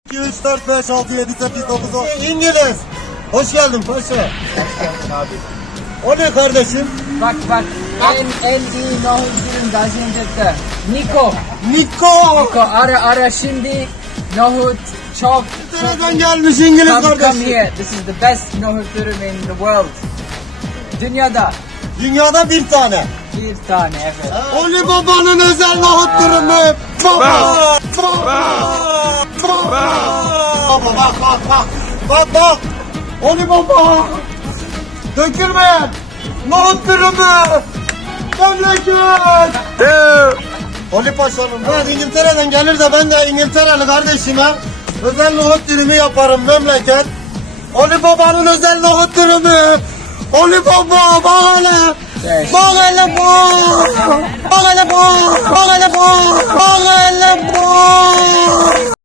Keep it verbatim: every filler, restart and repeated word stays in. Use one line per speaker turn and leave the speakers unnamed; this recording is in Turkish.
iki, üç, dört, beş, altı, yedi, sekiz, dokuz, on. İngiliz. Hoş geldin paşa. O ne kardeşim?
Bak bak en en iyi nohutçunun Gaziantep'te. Niko.
Niko.
Niko ara ara şimdi nohut çok çok.
Nereden gelmiş İngiliz
Come, come
kardeşim?
here. This is the best nohut dürüm in the world. Dünyada
Dünyada bir tane.
bir tane evet.
Ali Baba'nın özel nohut dürümü. Baba. Baba. Baba. Baba bak bak bak. Bak bak. Ali Baba. Dökülmeyen nohut dürümü. Memleket. Ali Paşa'nın. Evet İngiltere'den gelir de ben de İngiltereli kardeşime özel nohut dürümü yaparım memleket. Ali Baba'nın özel nohut dürümü. Ali Baba bak hele.
Evet.
Bak hele bu. Bak hele bu. Bak hele bu. Bak hele bu.